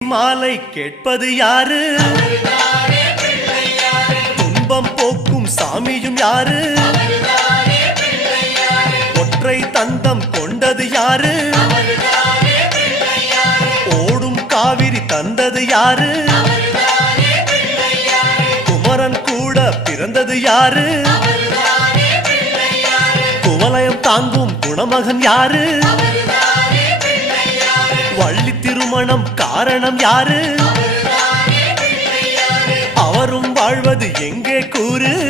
மாலை கேட்பது யாரு? துன்பம் போக்கும் சாமியும் யாரு? ஒற்றை தந்தம் கொண்டது யாரு? ஓடும் காவிரி தந்தது யாரு? குமரன் கூட பிறந்தது யாரு? குவலயம் தாங்கும் குணமகன் யாரு? வள்ளி திருமணம் காரணம் யாரு? அவரும் வாழ்வது எங்கே கூறு?